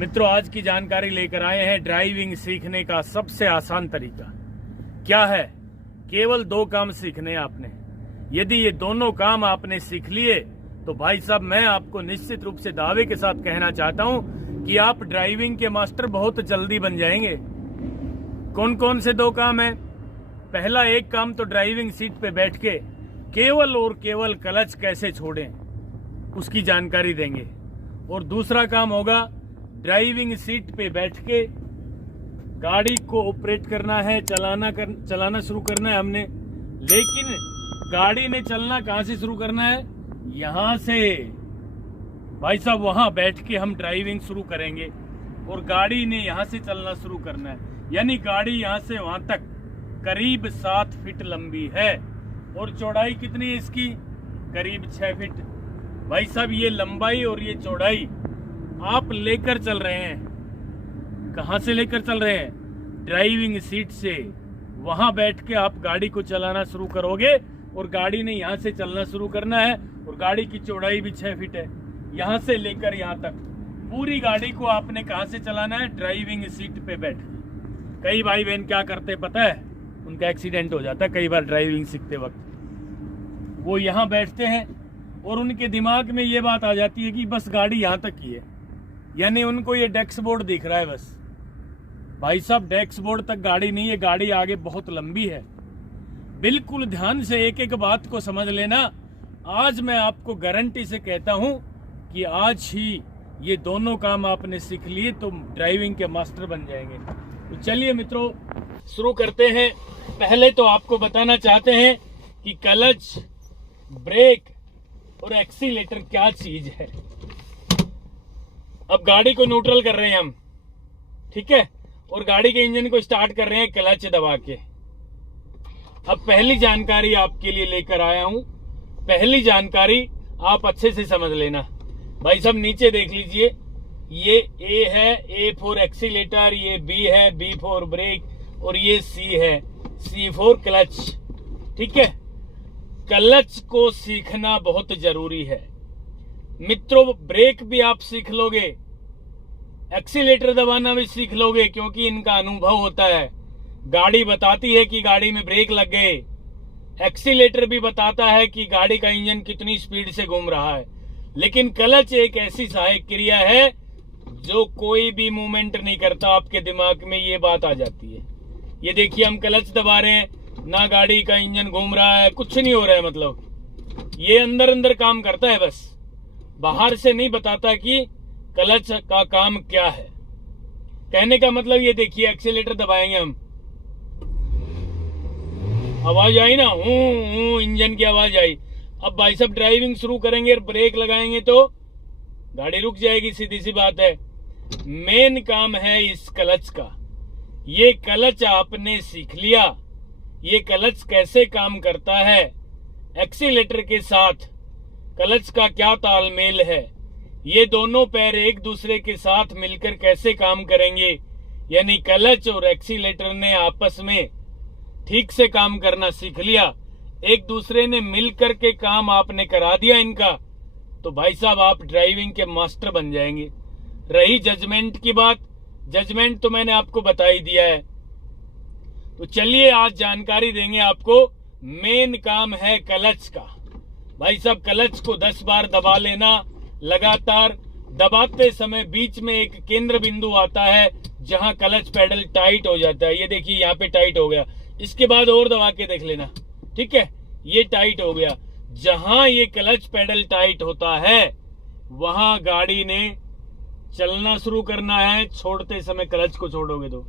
मित्रों, आज की जानकारी लेकर आए हैं ड्राइविंग सीखने का सबसे आसान तरीका। क्या है? केवल 2 काम सीखने आपने। यदि ये दोनों काम आपने सीख लिए तो भाई साहब, मैं आपको निश्चित रूप से दावे के साथ कहना चाहता हूं कि आप ड्राइविंग के मास्टर बहुत जल्दी बन जाएंगे। कौन कौन से 2 काम है? पहला एक काम तो ड्राइविंग सीट पे बैठ के केवल और केवल क्लच कैसे छोड़ें उसकी जानकारी देंगे। और दूसरा काम होगा ड्राइविंग सीट पे बैठ के गाड़ी को ऑपरेट करना है, चलाना शुरू करना है हमने। लेकिन गाड़ी ने चलना कहां से शुरू करना है? यहां से भाई साहब, वहां बैठ के हम ड्राइविंग शुरू करेंगे और गाड़ी ने यहां से चलना शुरू करना है। यानी गाड़ी यहां से वहां तक करीब 7 फीट लंबी है और चौड़ाई कितनी है इसकी? करीब 6 फीट। भाई साहब, ये लंबाई और ये चौड़ाई आप लेकर चल रहे हैं। कहां से लेकर चल रहे हैं? ड्राइविंग सीट से। वहां बैठ के आप गाड़ी को चलाना शुरू करोगे और गाड़ी ने यहां से चलना शुरू करना है और गाड़ी की चौड़ाई भी 6 फीट है। यहां से लेकर यहां तक पूरी गाड़ी को आपने कहां से चलाना है? ड्राइविंग सीट पे बैठ के। कई भाई बहन क्या करते पता है? उनका एक्सीडेंट हो जाता है कई बार ड्राइविंग सीखते वक्त। वो यहां बैठते हैं और उनके दिमाग में ये बात आ जाती है कि बस गाड़ी यहां तक ही है। यानी उनको ये डेस्क बोर्ड दिख रहा है बस। भाई साहब, डेस्क बोर्ड तक गाड़ी नहीं है, गाड़ी आगे बहुत लंबी है। बिल्कुल ध्यान से एक एक बात को समझ लेना। आज मैं आपको गारंटी से कहता हूं कि आज ही ये दोनों काम आपने सीख लिए तो ड्राइविंग के मास्टर बन जाएंगे। तो चलिए मित्रों, शुरू करते हैं। पहले तो आपको बताना चाहते हैं कि क्लच, ब्रेक और एक्सीलेटर क्या चीज है। अब गाड़ी को न्यूट्रल कर रहे हैं हम, ठीक है, और गाड़ी के इंजन को स्टार्ट कर रहे हैं क्लच दबा के। अब पहली जानकारी आपके लिए लेकर आया हूं। पहली जानकारी आप अच्छे से समझ लेना। भाई साहब, नीचे देख लीजिए, ये ए है, ए फॉर एक्सीलेटर, ये बी है, बी फॉर ब्रेक, और ये सी है, सी फॉर क्लच। ठीक है, क्लच को सीखना बहुत जरूरी है मित्रों। ब्रेक भी आप सीख लोगे, एक्सीलेटर दबाना भी सीख लोगे, क्योंकि इनका अनुभव होता है। गाड़ी बताती है कि गाड़ी में ब्रेक लग गए, एक्सीलेटर भी बताता है कि गाड़ी का इंजन कितनी स्पीड से घूम रहा है। लेकिन क्लच एक ऐसी सहायक क्रिया है जो कोई भी मूवमेंट नहीं करता। आपके दिमाग में ये बात आ जाती है। ये देखिए, हम क्लच दबा रहे हैं, ना गाड़ी का इंजन घूम रहा है, कुछ नहीं हो रहा है। मतलब ये अंदर अंदर काम करता है, बस बाहर से नहीं बताता कि क्लच का काम क्या है। कहने का मतलब ये देखिए, एक्सीलेटर दबाएंगे हम, आवाज आई ना, इंजन की आवाज आई। अब भाई साहब ड्राइविंग शुरू करेंगे और ब्रेक लगाएंगे तो गाड़ी रुक जाएगी, सीधी सी बात है। मेन काम है इस क्लच का। ये क्लच आपने सीख लिया, ये क्लच कैसे काम करता है, एक्सीलेटर के साथ क्लच का क्या तालमेल है, ये दोनों पैर एक दूसरे के साथ मिलकर कैसे काम करेंगे। यानी क्लच और एक्सीलेटर ने आपस में ठीक से काम करना सीख लिया, एक दूसरे ने मिलकर के काम आपने करा दिया इनका, तो भाई साहब आप ड्राइविंग के मास्टर बन जाएंगे। रही जजमेंट की बात, जजमेंट तो मैंने आपको बता ही दिया है। तो चलिए आज जानकारी देंगे आपको। मेन काम है क्लच का। भाई साहब, क्लच को 10 बार दबा लेना लगातार। दबाते समय बीच में एक केंद्र बिंदु आता है जहां क्लच पेडल टाइट हो जाता है। ये देखिए, यहाँ पे टाइट हो गया। इसके बाद और दबा के देख लेना, ठीक है, ये टाइट हो गया। जहां ये क्लच पेडल टाइट होता है वहां गाड़ी ने चलना शुरू करना है। छोड़ते समय क्लच को छोड़ोगे तो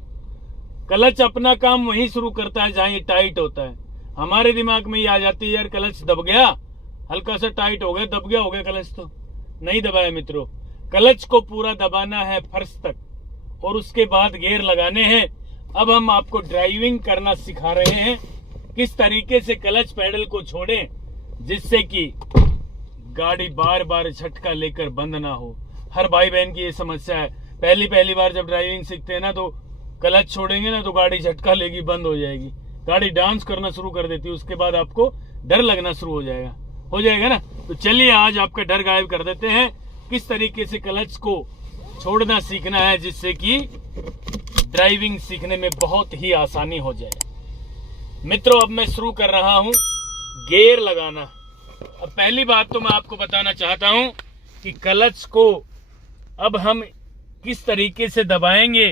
क्लच अपना काम वहीं शुरू करता है जहां ये टाइट होता है। हमारे दिमाग में ये आ जाती है, यार क्लच दब गया, हल्का सा टाइट हो गया, दब गया, हो गया क्लच, तो नहीं दबाया मित्रों। क्लच को पूरा दबाना है फर्श तक और उसके बाद गियर लगाने हैं। अब हम आपको ड्राइविंग करना सिखा रहे हैं, किस तरीके से क्लच पैडल को छोड़ें जिससे कि गाड़ी बार बार झटका लेकर बंद ना हो। हर भाई बहन की ये समस्या है। पहली बार जब ड्राइविंग सीखते हैं ना, तो क्लच छोड़ेंगे ना तो गाड़ी झटका लेगी, बंद हो जाएगी, गाड़ी डांस करना शुरू कर देती है। उसके बाद आपको डर लगना शुरू हो जाएगा ना। तो चलिए आज आपका डर गायब कर देते हैं। किस तरीके से क्लच को छोड़ना सीखना है, जिससे कि ड्राइविंग सीखने में बहुत ही आसानी हो जाए। मित्रों, अब मैं शुरू कर रहा हूं गियर लगाना। अब पहली बात तो मैं आपको बताना चाहता हूं कि क्लच को अब हम किस तरीके से दबाएंगे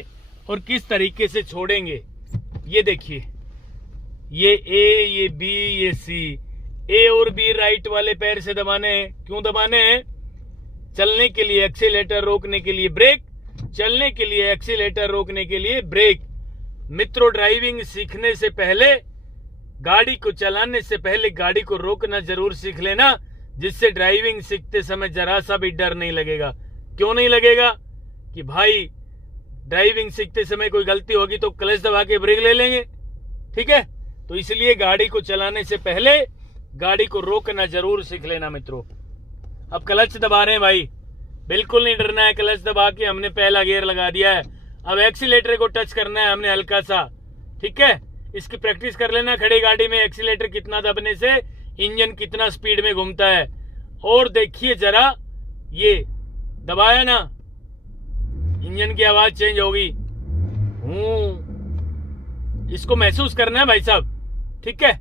और किस तरीके से छोड़ेंगे। ये देखिए, ये ए, ये बी, ये सी। ए और बी राइट वाले पैर से दबाने हैं। क्यों दबाने हैं? चलने के लिए एक्सीलेटर, रोकने के लिए ब्रेक, चलने के लिए एक्सीलेटर, रोकने के लिए ब्रेक। मित्रों, ड्राइविंग सीखने से पहले, गाड़ी को चलाने से पहले गाड़ी को रोकना जरूर सीख लेना, जिससे ड्राइविंग सीखते समय जरा सा भी डर नहीं लगेगा। क्यों नहीं लगेगा? कि भाई ड्राइविंग सीखते समय कोई गलती होगी तो क्लच दबा के ब्रेक ले लेंगे, ठीक है? तो इसलिए गाड़ी को चलाने से पहले गाड़ी को रोकना जरूर सीख लेना मित्रों। अब क्लच दबा रहे हैं भाई, बिल्कुल नहीं डरना है। क्लच दबा के हमने पहला गियर लगा दिया है। अब एक्सीलेटर को टच करना है हमने हल्का सा, ठीक है? इसकी प्रैक्टिस कर लेना खड़ी गाड़ी में, एक्सीलेटर कितना दबने से इंजन कितना स्पीड में घूमता है। और देखिए जरा, ये दबाया ना, इंजन की आवाज चेंज होगी। इसको महसूस करना है भाई साहब, ठीक है?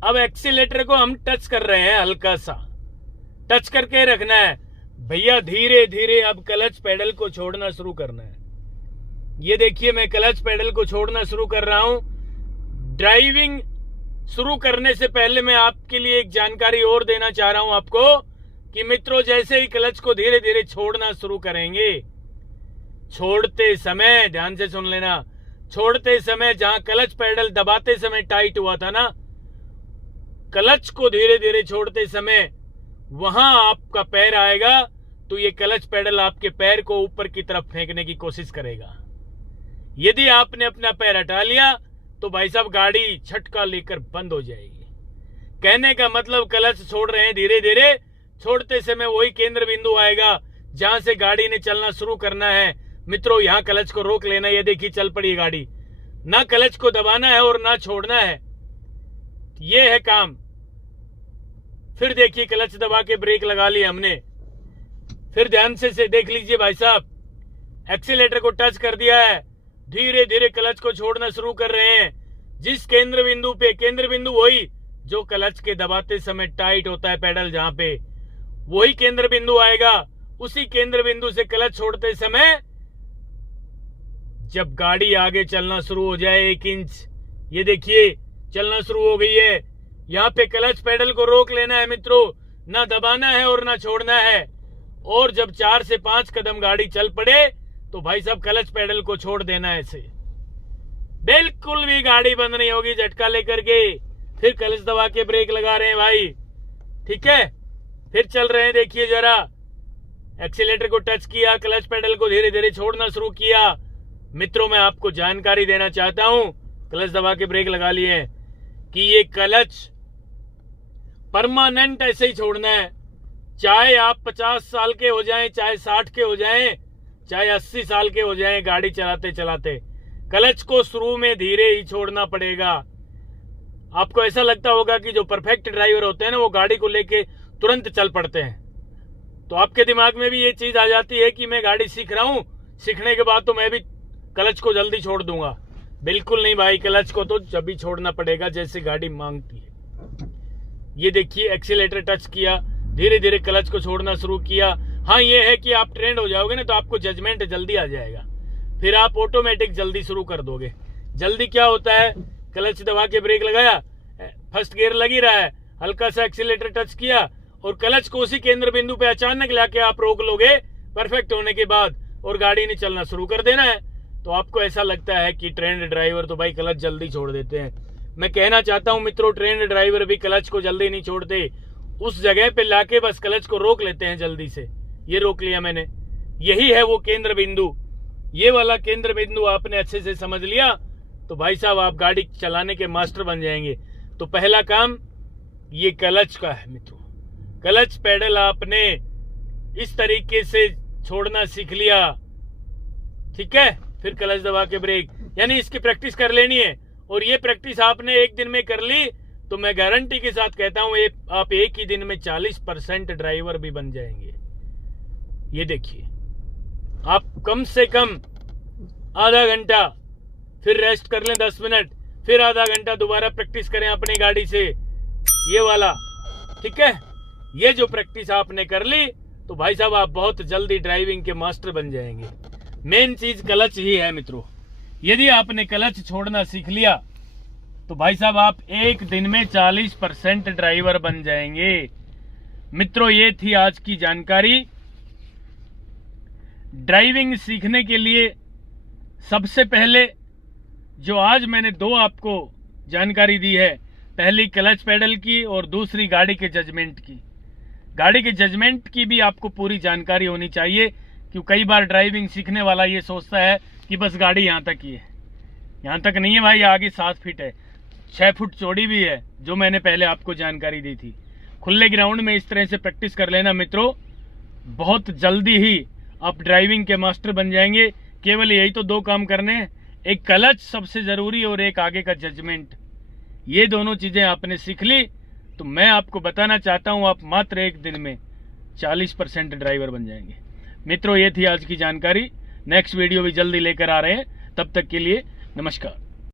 अब एक्सीलेटर को हम टच कर रहे हैं, हल्का सा टच करके रखना है भैया। धीरे धीरे अब क्लच पेडल को छोड़ना शुरू करना है। ये देखिए, मैं क्लच पेडल को छोड़ना शुरू कर रहा हूं। ड्राइविंग शुरू करने से पहले मैं आपके लिए एक जानकारी और देना चाह रहा हूं आपको कि मित्रों, जैसे ही क्लच को धीरे धीरे छोड़ना शुरू करेंगे, छोड़ते समय ध्यान से सुन लेना, छोड़ते समय जहां क्लच पेडल दबाते समय टाइट हुआ था ना, क्लच को धीरे धीरे छोड़ते समय वहां आपका पैर आएगा तो ये क्लच पेडल आपके पैर को ऊपर की तरफ फेंकने की कोशिश करेगा। यदि आपने अपना पैर हटा लिया तो भाई साहब गाड़ी झटका लेकर बंद हो जाएगी। कहने का मतलब, क्लच छोड़ रहे हैं धीरे धीरे, छोड़ते समय वही केंद्र बिंदु आएगा जहां से गाड़ी ने चलना शुरू करना है। मित्रों, यहां क्लच को रोक लेना। ये देखिए, चल पड़ी गाड़ी। ना क्लच को दबाना है और ना छोड़ना है, ये है काम। फिर देखिए, क्लच दबा के ब्रेक लगा ली हमने। फिर ध्यान से देख लीजिए भाई साहब, एक्सीलेटर को टच कर दिया है, धीरे धीरे क्लच को छोड़ना शुरू कर रहे हैं। जिस केंद्र बिंदु पे, केंद्र बिंदु वही जो क्लच के दबाते समय टाइट होता है पेडल, जहां पे वही केंद्र बिंदु आएगा। उसी केंद्र बिंदु से क्लच छोड़ते समय जब गाड़ी आगे चलना शुरू हो जाए 1 इंच, ये देखिए चलना शुरू हो गई है, यहाँ पे क्लच पेडल को रोक लेना है मित्रों, ना दबाना है और ना छोड़ना है। और जब 4 से 5 कदम गाड़ी चल पड़े तो भाई साहब क्लच पेडल को छोड़ देना है। ऐसे बिल्कुल भी गाड़ी बंद नहीं होगी झटका लेकर के। फिर क्लच दबा के ब्रेक लगा रहे हैं भाई, ठीक है? फिर चल रहे हैं, देखिए जरा, एक्सीलेटर को टच किया, क्लच पेडल को धीरे धीरे छोड़ना शुरू किया। मित्रों, मैं आपको जानकारी देना चाहता हूं, क्लच दबा के ब्रेक लगा लिए, कि ये क्लच परमानेंट ऐसे ही छोड़ना है। चाहे आप 50 साल के हो जाएं, चाहे 60 के हो जाएं, चाहे 80 साल के हो जाएं, गाड़ी चलाते चलाते क्लच को शुरू में धीरे ही छोड़ना पड़ेगा। आपको ऐसा लगता होगा कि जो परफेक्ट ड्राइवर होते हैं ना, वो गाड़ी को लेके तुरंत चल पड़ते हैं। तो आपके दिमाग में भी ये चीज आ जाती है कि मैं गाड़ी सीख रहा हूं, सीखने के बाद तो मैं भी क्लच को जल्दी छोड़ दूंगा। बिल्कुल नहीं भाई, क्लच को तो जब भी छोड़ना पड़ेगा जैसे गाड़ी मांगती है। ये देखिए, एक्सीलेटर टच किया, धीरे धीरे क्लच को छोड़ना शुरू किया। हाँ, ये है कि आप ट्रेंड हो जाओगे ना तो आपको जजमेंट जल्दी आ जाएगा, फिर आप ऑटोमेटिक जल्दी शुरू कर दोगे। जल्दी क्या होता है, क्लच दबा के ब्रेक लगाया, फर्स्ट गियर लगी रहा है, हल्का सा एक्सीलेटर टच किया और क्लच को उसी केंद्र बिंदु पे अचानक लाके आप रोक लोगे परफेक्ट होने के बाद, और गाड़ी ने चलना शुरू कर देना है। तो आपको ऐसा लगता है कि ट्रेंड ड्राइवर तो भाई क्लच जल्दी छोड़ देते हैं। मैं कहना चाहता हूं मित्रों, ट्रेंड ड्राइवर भी क्लच को जल्दी नहीं छोड़ते, उस जगह पे लाके बस क्लच को रोक लेते हैं जल्दी से। ये रोक लिया मैंने, यही है वो केंद्र बिंदु। ये वाला केंद्र बिंदु आपने अच्छे से समझ लिया तो भाई साहब आप गाड़ी चलाने के मास्टर बन जाएंगे। तो पहला काम ये क्लच का है मित्रों। क्लच पेडल आपने इस तरीके से छोड़ना सीख लिया, ठीक है? फिर क्लच दबा के ब्रेक, यानी इसकी प्रैक्टिस कर लेनी है। और ये प्रैक्टिस आपने एक दिन में कर ली तो मैं गारंटी के साथ कहता हूं आप एक ही दिन में 40% ड्राइवर भी बन जाएंगे। ये देखिए, आप कम से कम आधा घंटा, फिर रेस्ट कर लें 10 मिनट, फिर आधा घंटा दोबारा प्रैक्टिस करें अपनी गाड़ी से, ये वाला, ठीक है। ये जो प्रैक्टिस आपने कर ली तो भाई साहब आप बहुत जल्दी ड्राइविंग के मास्टर बन जाएंगे। मेन चीज क्लच ही है मित्रों। यदि आपने क्लच छोड़ना सीख लिया तो भाई साहब आप एक दिन में 40% ड्राइवर बन जाएंगे। मित्रों ये थी आज की जानकारी। ड्राइविंग सीखने के लिए सबसे पहले जो आज मैंने दो आपको जानकारी दी है, पहली क्लच पेडल की और दूसरी गाड़ी के जजमेंट की। गाड़ी के जजमेंट की भी आपको पूरी जानकारी होनी चाहिए, क्योंकि कई बार ड्राइविंग सीखने वाला ये सोचता है कि बस गाड़ी यहाँ तक ही है। यहाँ तक नहीं है भाई, आगे 7 फीट है, 6 फुट चौड़ी भी है, जो मैंने पहले आपको जानकारी दी थी। खुले ग्राउंड में इस तरह से प्रैक्टिस कर लेना मित्रों, बहुत जल्दी ही आप ड्राइविंग के मास्टर बन जाएंगे। केवल यही तो 2 काम करने हैं, एक क्लच सबसे जरूरी और एक आगे का जजमेंट। ये दोनों चीजें आपने सीख ली तो मैं आपको बताना चाहता हूं आप मात्र एक दिन में 40% ड्राइवर बन जाएंगे। मित्रों ये थी आज की जानकारी। नेक्स्ट वीडियो भी जल्दी लेकर आ रहे हैं, तब तक के लिए नमस्कार।